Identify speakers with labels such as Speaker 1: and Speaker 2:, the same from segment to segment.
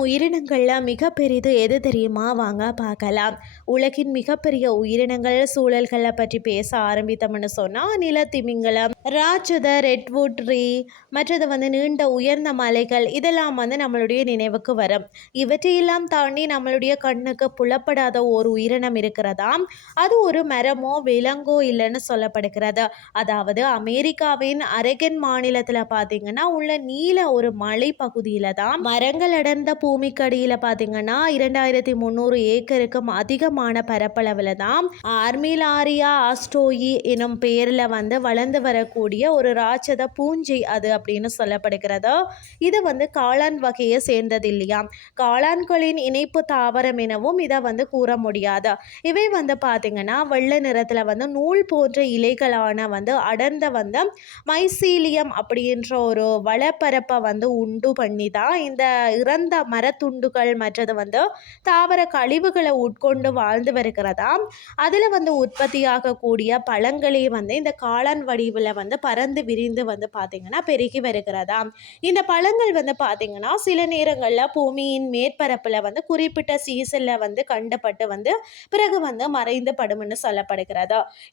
Speaker 1: உயிரினங்களில் மிகப்பெரியது எது தெரியுமா? வாங்க பார்க்கலாம். உலகின் மிகப்பெரிய உயிரினங்கள் சூழல்களை பற்றி பேச ஆரம்பித்தோம்னு சொன்னால் நிலத்திமிங்கலம் ராட்சத ரெட்வுட் ட்ரீ மற்றது வந்து நீண்ட உயர்ந்த மலைகள் இதெல்லாம் வந்து நம்மளுடைய நினைவுக்கு வரும். இவற்றையெல்லாம் தாண்டி நம்மளுடைய கண்ணுக்கு புலப்படாத ஒரு உயிரினம் இருக்கிறதாம் அது ஒரு மரமோ விலங்கோ இல்லைன்னு சொல்லப்படுகிறது. அதாவது அமெரிக்காவின் அரகன் மாநிலத்தில் பார்த்தீங்கன்னா உள்ள நீல ஒரு மலை பகுதியில் தான் மரங்கள் அடர்ந்த பூமிக்கடியில் பார்த்தீங்கன்னா இரண்டாயிரத்தி முந்நூறு ஏக்கருக்கும் அதிகமான பரப்பளவில் தான் ஆர்மிலாரியா ஆஸ்டோயி எனும் பெயரில் வந்து வளர்ந்து வரக்கூடிய ஒரு ராட்சத பூஞ்சை அது அப்படின்னு சொல்லப்படுகிறது. இது வந்து காளான் வகையை சேர்ந்தது இல்லையா? காளான்களின் இணைப்பு தாவரம் எனவும் இதை வந்து கூற முடியாது. இவை வந்து பார்த்தீங்கன்னா வெள்ளை நிறத்தில் வந்து நூல் போன்ற இலைகளான வந்து அடர்ந்த வந்து மைசீலியம் அப்படின்ற ஒரு வளப்பரப்பை வந்து உண்டு பண்ணி தான் இந்த இறந்த மரத்துண்டுகள் மற்றது வந்து தாவர கழிவுகளை உட்கொண்டு வாழ்ந்து வருகிறதாம் அதில் வந்து உற்பத்தியாகக்கூடிய பழங்களே வந்து இந்த காளான் வடிவில் வந்து பறந்து விரிந்து வந்து பார்த்திங்கன்னா பெருகி வருகிறதாம் இந்த பழங்கள் வந்து பார்த்திங்கன்னா சில நேரங்களில் பூமியின் மேற்பரப்பில் வந்து குறிப்பிட்ட சீசனில் வந்து கண்டப்பட்டு வந்து பிறகு வந்து மறைந்து படும்னு சொல்லப்படுகிறது.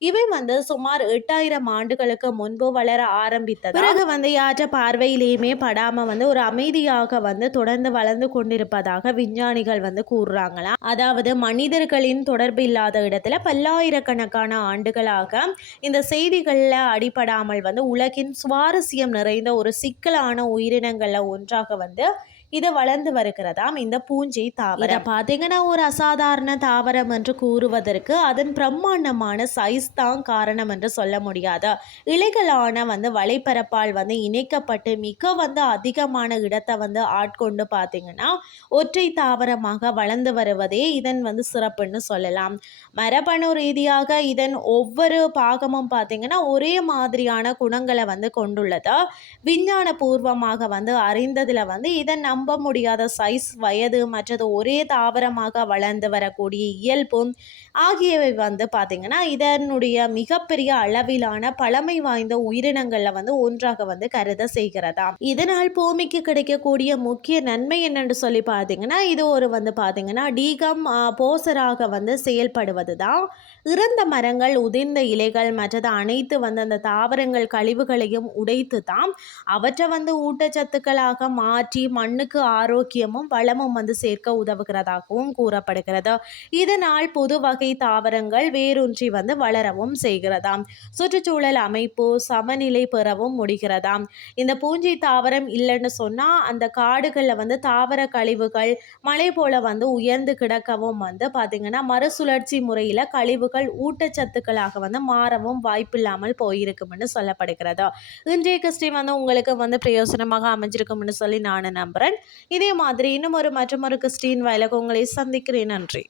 Speaker 1: இவை வந்து சுமார் எட்டாயிரம் ஆண்டுகளுக்கு முன்பு வளர ஆரம்பித்தது? பிறகு வந்து யாற்ற பார்வையிலேயுமே படாமல் வந்து ஒரு அமைதியாக வந்து தொடர்ந்து வளர்ந்து கொண்டிருப்பதாக விஞ்ஞானிகள் வந்து கூறுறாங்களாம். அதாவது மனிதர்களின் தொடர்பு இல்லாத இடத்துல பல்லாயிரக்கணக்கான ஆண்டுகளாக இந்த செய்திகளில் அடிபடாமல் வந்து உலகின் சுவாரஸ்யம் நிறைந்த ஒரு சிக்கலான உயிரினங்களில் ஒன்றாக வந்து இது வளர்ந்து வருகிறதாம் இந்த பூஞ்சை தாவரம். பார்த்தீங்கன்னா ஒரு அசாதாரண தாவரம் என்று கூறுவதற்கு அதன் பிரம்மாண்டமான சைஸ் தான் காரணம் என்று சொல்ல முடியாது? இலைகளான வந்து வலைப்பரப்பால் வந்து இணைக்கப்பட்டு மிக வந்து அதிகமான இடத்தை வந்து ஆட்கொண்டு பார்த்தீங்கன்னா ஒற்றை தாவரமாக வளர்ந்து வருவதே இதன் வந்து சிறப்புன்னு சொல்லலாம். மரபணு ரீதியாக இதன் ஒவ்வொரு பாகமும் பார்த்தீங்கன்னா ஒரே மாதிரியான குணங்களை வந்து கொண்டுள்ளது? விஞ்ஞான பூர்வமாக வந்து அறிந்ததில் வந்து இதன் நம்ப முடியாத சைஸ் வயது மற்றது ஒரே தாவரமாக வளர்ந்து வரக்கூடிய இயல்பும் ஆகியவை வந்து பார்த்திங்கன்னா இதனுடைய மிகப்பெரிய அளவிலான பழமை வாய்ந்த உயிரினங்களில் வந்து ஒன்றாக வந்து கருத செய்கிறதா இதனால் பூமிக்கு கிடைக்கக்கூடிய முக்கிய நன்மை என்னென்று சொல்லி பார்த்தீங்கன்னா இது ஒரு வந்து பார்த்தீங்கன்னா டீகம் போசராக வந்து செயல்படுவது தான் இறந்த மரங்கள் உதிர்ந்த இலைகள் மற்றது அனைத்து வந்து அந்த தாவரங்கள் கழிவுகளையும் உடைத்து தான் அவற்றை வந்து ஊட்டச்சத்துக்களாக மாற்றி மண்ணுக்கு ஆரோக்கியமும் வளமும் வந்து சேர்க்க உதவுகிறதாகவும் கூறப்படுகிறது. இதனால் பொது வகை தாவரங்கள் வேரூன்றி வந்து வளரவும் செய்கிறதாம் சுற்றுச்சூழல் அமைப்பு சமநிலை பெறவும் முடிகிறதாம் இந்த பூஞ்சை தாவரம் இல்லைன்னு சொன்னால் அந்த காடுகளில் வந்து தாவர கழிவுகள் மழை போல வந்து உயர்ந்து கிடக்கவும் வந்து பார்த்திங்கன்னா மறுசுழற்சி முறையில் கழிவுகள் ஊட்டச்சத்துக்களாக வந்து மாறவும் வாய்ப்பில்லாமல் போயிருக்கும்னு சொல்லப்படுகிறது. இன்றைய கிறிஸ்டி வந்து உங்களுக்கு வந்து பிரயோசனமாக அமைஞ்சிருக்கும்னு சொல்லி நான் நம்புகிறேன் இதே மாதிரி இன்னும் ஒரு மற்றொரு கிறிஸ்டின் வயலுக்கு உங்களை சந்திக்கிறேன். நன்றி.